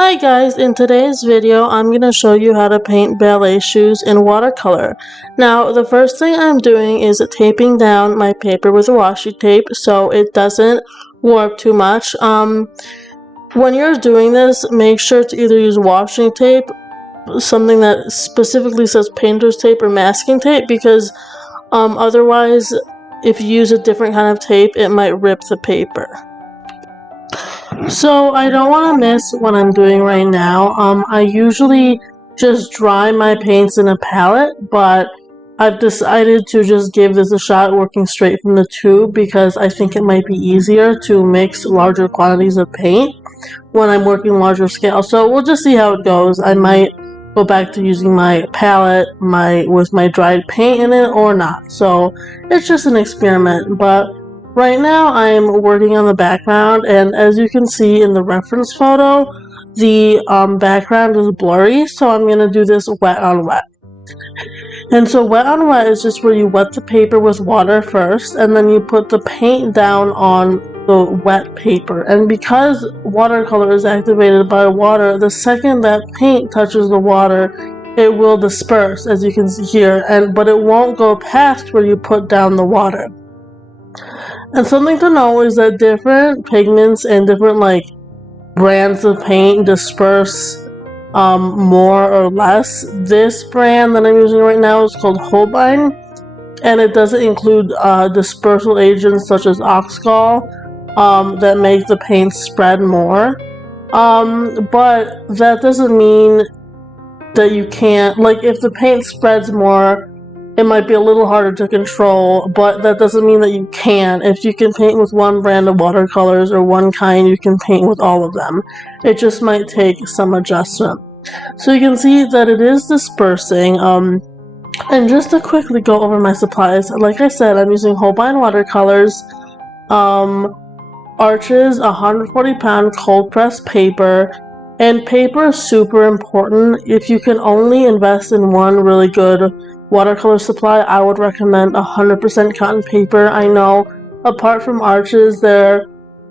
Hi guys, in today's video I'm going to show you how to paint ballet shoes in watercolor. Now the first thing I'm doing is taping down my paper with washi tape so it doesn't warp too much. When you're doing this, make sure to either use washi tape, something that specifically says painter's tape or masking tape, because otherwise if you use a different kind of tape it might rip the paper. So I don't want to miss what I'm doing right now. I usually just dry my paints in a palette, but I've decided to just give this a shot working straight from the tube because I think it might be easier to mix larger quantities of paint when I'm working larger scale. So we'll just see how it goes. I might go back to using my palette with my dried paint in it or not. So it's just an experiment, but right now I'm working on the background, and as you can see in the reference photo, the background is blurry, so I'm going to do this wet on wet. And so wet on wet is just where you wet the paper with water first, and then you put the paint down on the wet paper. And because watercolor is activated by water, the second that paint touches the water, it will disperse, as you can see here, but it won't go past where you put down the water. And something to know is that different pigments and different brands of paint disperse more or less. This brand that I'm using right now is called Holbein, and it doesn't include dispersal agents such as oxgall that make the paint spread more. But that doesn't mean that you can't, if the paint spreads more, it might be a little harder to control, but that doesn't mean that you can. If you can paint with one brand of watercolors or one kind, you can paint with all of them. It just might take some adjustment. So you can see that it is dispersing. And just to quickly go over my supplies, like I said, I'm using Holbein watercolors, Arches 140-pound cold pressed paper, and paper is super important. If you can only invest in one really good watercolor supply, I would recommend 100% cotton paper. I know apart from Arches, there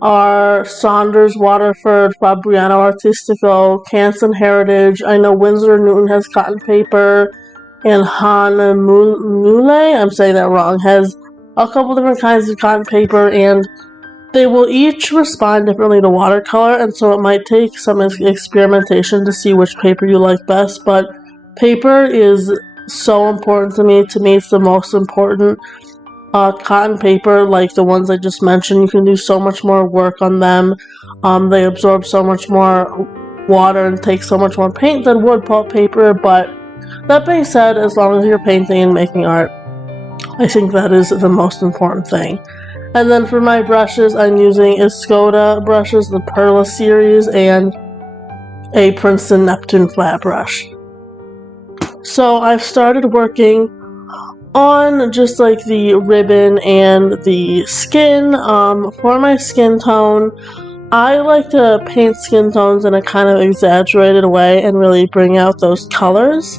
are Saunders, Waterford, Fabriano Artistico, Canson Heritage. I know Winsor & Newton has cotton paper, and Mule, I'm saying that wrong, has a couple different kinds of cotton paper, and they will each respond differently to watercolor, and so it might take some experimentation to see which paper you like best, but paper is so important to me. To me, it's the most important. Cotton paper, like the ones I just mentioned, you can do so much more work on them. They absorb so much more water and take so much more paint than wood pulp paper, but that being said, as long as you're painting and making art, I think that is the most important thing. And then for my brushes, I'm using Escoda brushes, the Perla series, and a Princeton Neptune flat brush. So I've started working on just the ribbon and the skin. For my skin tone, I like to paint skin tones in a kind of exaggerated way and really bring out those colors.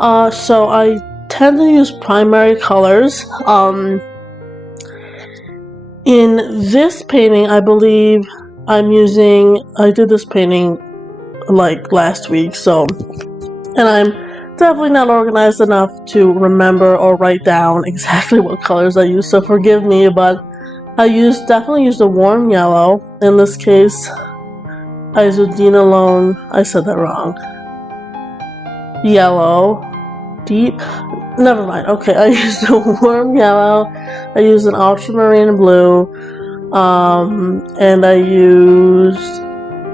So I tend to use primary colors. In this painting, I believe I did this painting last week, and I'm definitely not organized enough to remember or write down exactly what colors I use, so forgive me, but I definitely used a warm yellow. In this case, I used a Dinalone, I said that wrong, yellow, deep, never mind, okay, I used a warm yellow, I used an ultramarine blue, and I used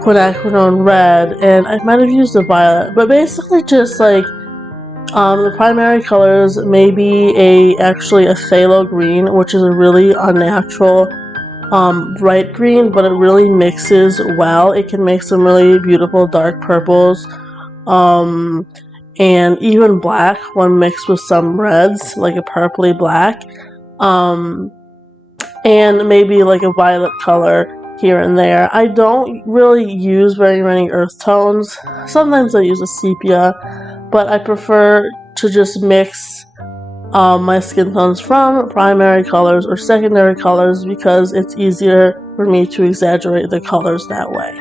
quinacridone red, and I might have used a violet, but basically just the primary colors may be actually a phthalo green, which is a really unnatural bright green, but it really mixes well. It can make some really beautiful dark purples, and even black when mixed with some reds, like a purpley black, and maybe a violet color here and there. I don't really use very many earth tones. Sometimes I use a sepia, but I prefer to just mix my skin tones from primary colors or secondary colors because it's easier for me to exaggerate the colors that way.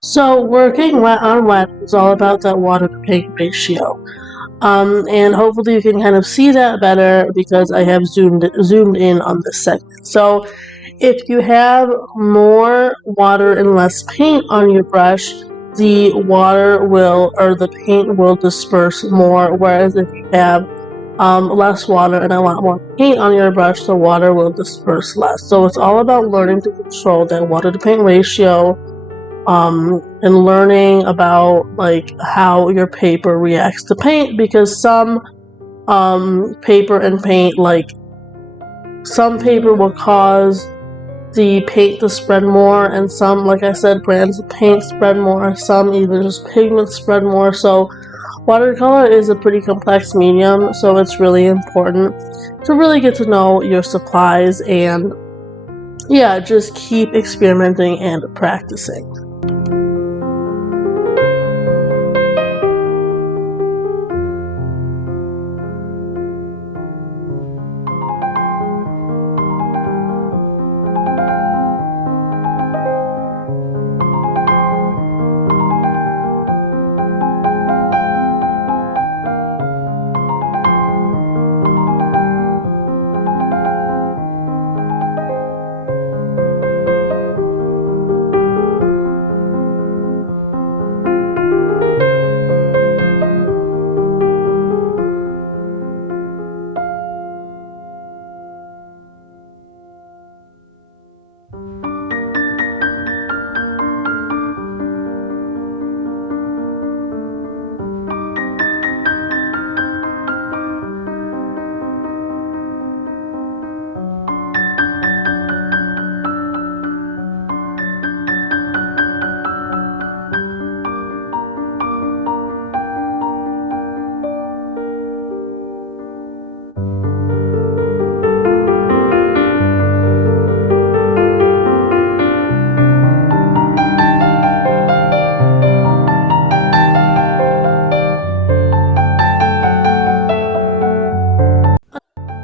So working wet on wet is all about that water to paint ratio. And hopefully you can kind of see that better because I have zoomed in on this segment. So if you have more water and less paint on your brush, the water will, or the paint will disperse more, whereas if you have less water and a lot more paint on your brush, the water will disperse less. So it's all about learning to control that water to paint ratio, and learning about like how your paper reacts to paint, because some paper and paint, like some paper will cause the paint to spread more, and some, like I said, brands of paint spread more, some even just pigments spread more. So watercolor is a pretty complex medium, so it's really important to really get to know your supplies and yeah, just keep experimenting and practicing.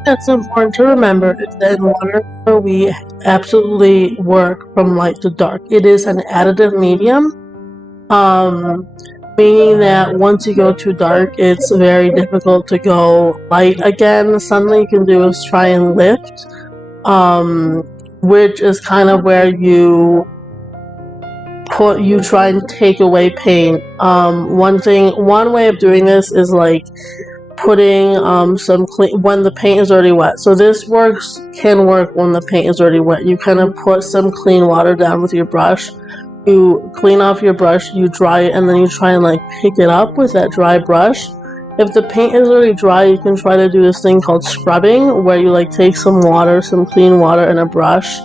That's important to remember is that in watercolor we absolutely work from light to dark. It is an additive medium, meaning that once you go too dark, it's very difficult to go light again. Something you can do is try and lift, which is kind of where you try and take away paint. One way of doing this is like putting some clean when the paint is already wet. So this can work when the paint is already wet. You kind of put some clean water down with your brush. You clean off your brush, you dry it, and then you try and like pick it up with that dry brush. If the paint is already dry, you can try to do this thing called scrubbing, where you like take some water, some clean water, and a brush.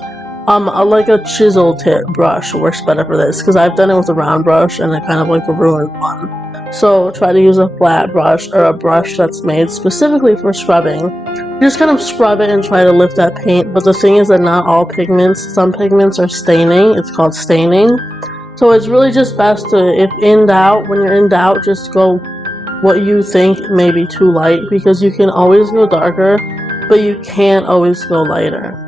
Like a chisel tip brush works better for this because I've done it with a round brush and it kind of like ruined one. So try to use a flat brush or a brush that's made specifically for scrubbing. You just kind of scrub it and try to lift that paint, but the thing is that not all pigments, some pigments are staining. It's called staining. So it's really just best to, if in doubt, when you're in doubt, just go what you think may be too light, because you can always go darker, but you can't always go lighter.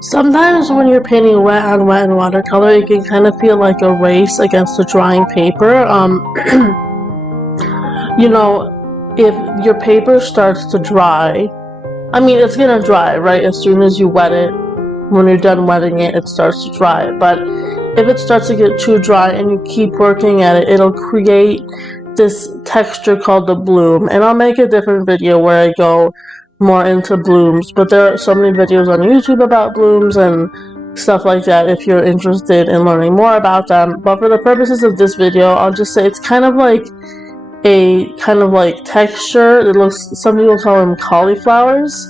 Sometimes when you're painting wet on wet in watercolor, it can kind of feel like a race against the drying paper. You know, if your paper starts to dry, I mean, it's gonna dry, right? As soon as you wet it, when you're done wetting it, it starts to dry. But if it starts to get too dry and you keep working at it, it'll create this texture called the bloom. And I'll make a different video where I go more into blooms. But there are so many videos on YouTube about blooms and stuff like that if you're interested in learning more about them. But for the purposes of this video, I'll just say it's kind of like a kind of like texture. It looks, some people call them cauliflowers.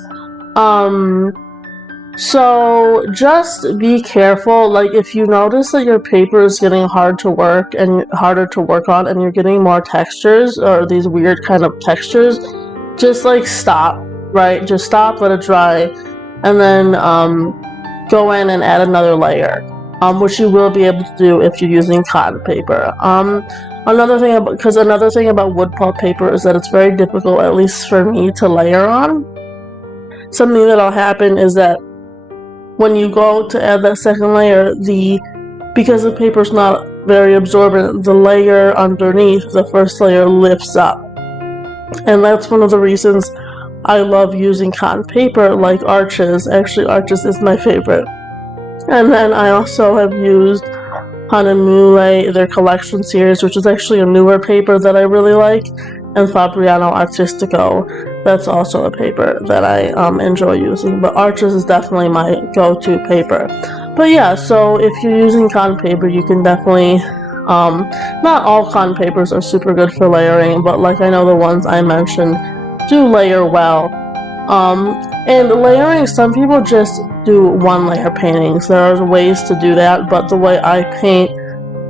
So just be careful. Like if you notice that your paper is getting hard to work and harder to work on, and you're getting more textures or these weird kind of textures, just like stop, right? Just stop, let it dry, and then go in and add another layer, which you will be able to do if you're using cotton paper. Another thing about wood pulp paper is that it's very difficult, at least for me, to layer on. Something that'll happen is that when you go to add that second layer, because the paper's not very absorbent, the layer underneath the first layer lifts up. And that's one of the reasons I love using cotton paper like Arches. Actually, Arches is my favorite. And then I also have used Hanemule, their collection series, which is actually a newer paper that I really like, and Fabriano Artistico. That's also a paper that I enjoy using, but Arches is definitely my go-to paper. But yeah, so if you're using cotton paper, you can definitely, not all cotton papers are super good for layering, but like I know the ones I mentioned do layer well. And layering, some people just do one layer paintings. There are ways to do that, but the way I paint,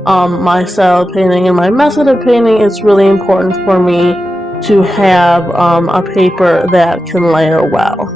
my style of painting and my method of painting, it's really important for me to have a paper that can layer well.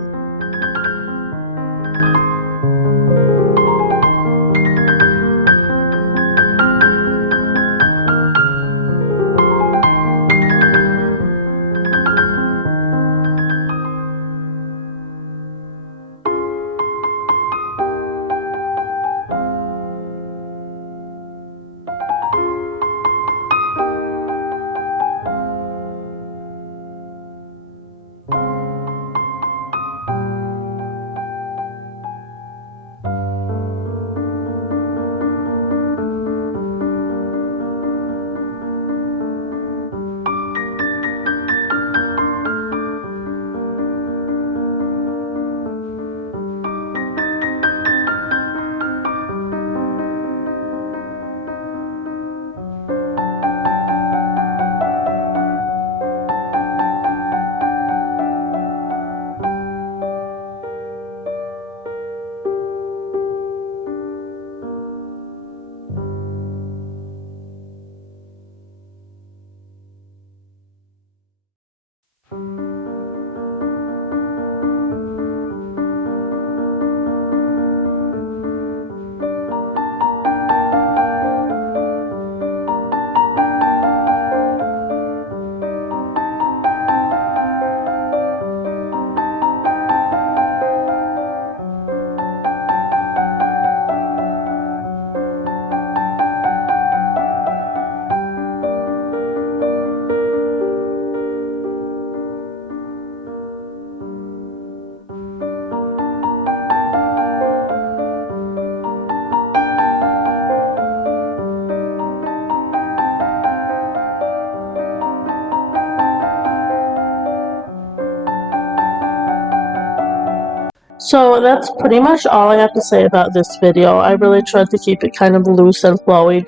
So that's pretty much all I have to say about this video. I really tried to keep it kind of loose and flowy.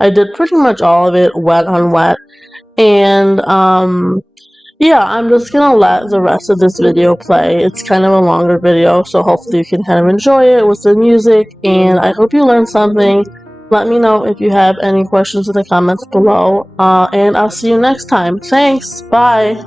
I did pretty much all of it wet on wet. And yeah, I'm just gonna let the rest of this video play. It's kind of a longer video, so hopefully you can kind of enjoy it with the music, and I hope you learned something. Let me know if you have any questions in the comments below, and I'll see you next time. Thanks, bye!